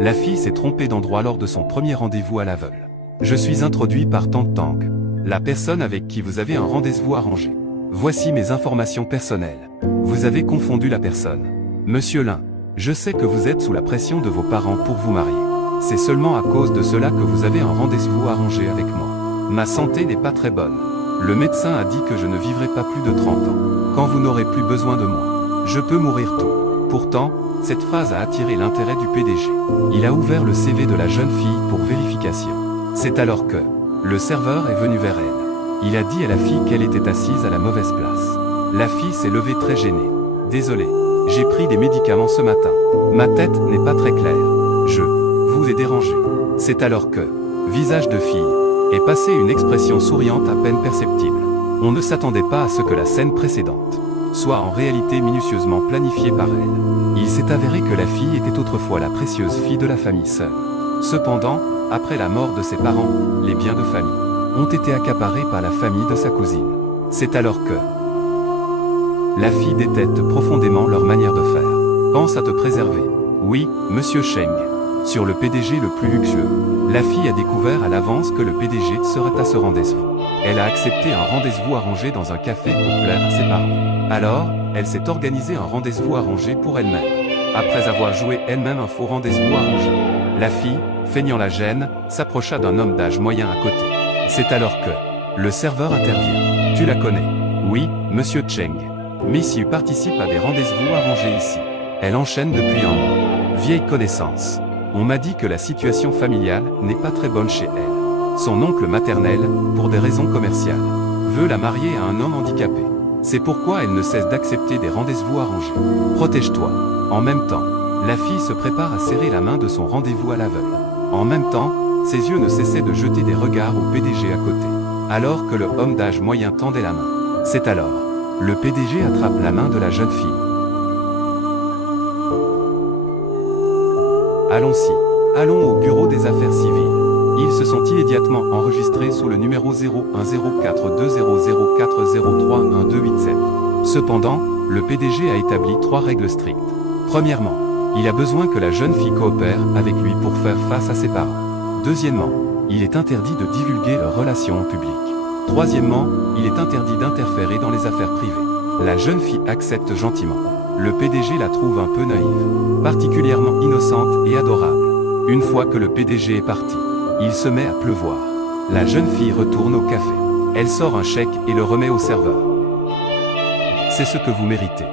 La fille s'est trompée d'endroit lors de son premier rendez-vous à l'aveugle. Je suis introduit par Tante Tang, la personne avec qui vous avez un rendez-vous arrangé. Voici mes informations personnelles. Vous avez confondu la personne. Monsieur Lin, je sais que vous êtes sous la pression de vos parents pour vous marier. C'est seulement à cause de cela que vous avez un rendez-vous arrangé avec moi. Ma santé n'est pas très bonne. Le médecin a dit que je ne vivrai pas plus de 30 ans. Quand vous n'aurez plus besoin de moi, je peux mourir tôt. Pourtant, cette phrase a attiré l'intérêt du PDG. Il a ouvert le CV de la jeune fille pour vérification. C'est alors que le serveur est venu vers elle. Il a dit à la fille qu'elle était assise à la mauvaise place. La fille s'est levée très gênée. Désolé, j'ai pris des médicaments ce matin. Ma tête n'est pas très claire. Je vous ai dérangé. C'est alors que, visage de fille, est passée une expression souriante à peine perceptible. On ne s'attendait pas à ce que la scène précédente soit en réalité minutieusement planifiée par elle. Il s'est avéré que la fille était autrefois la précieuse fille de la famille Sun. Cependant, après la mort de ses parents, les biens de famille ont été accaparés par la famille de sa cousine. C'est alors que la fille déteste profondément leur manière de faire. Pense à te préserver. Oui, Monsieur Cheng. Sur le PDG le plus luxueux, la fille a découvert à l'avance que le PDG serait à ce rendez-vous. Elle a accepté un rendez-vous arrangé dans un café pour plaire à ses parents. Alors, elle s'est organisée un rendez-vous arrangé pour elle-même. Après avoir joué elle-même un faux rendez-vous arrangé, la fille, feignant la gêne, s'approcha d'un homme d'âge moyen à côté. C'est alors que le serveur intervient. Tu la connais? Oui, Monsieur Cheng. Miss Yu participe à des rendez-vous arrangés ici. Elle enchaîne depuis un mois. Vieille connaissance. On m'a dit que la situation familiale n'est pas très bonne chez elle. Son oncle maternel, pour des raisons commerciales, veut la marier à un homme handicapé. C'est pourquoi elle ne cesse d'accepter des rendez-vous arrangés. Protège-toi. En même temps, la fille se prépare à serrer la main de son rendez-vous à l'aveugle. En même temps, ses yeux ne cessaient de jeter des regards au PDG à côté. Alors que le homme d'âge moyen tendait la main. C'est alors, le PDG attrape la main de la jeune fille. Allons-y. Allons au bureau des affaires civiles. Ils se sont immédiatement enregistrés sous le numéro 01042004031287. Cependant, le PDG a établi 3 règles strictes. Premièrement, il a besoin que la jeune fille coopère avec lui pour faire face à ses parents. Deuxièmement, il est interdit de divulguer leurs relations en public. Troisièmement, il est interdit d'interférer dans les affaires privées. La jeune fille accepte gentiment. Le PDG la trouve un peu naïve, particulièrement innocente et adorable. Une fois que le PDG est parti, il se met à pleuvoir. La jeune fille retourne au café. Elle sort un chèque et le remet au serveur. C'est ce que vous méritez.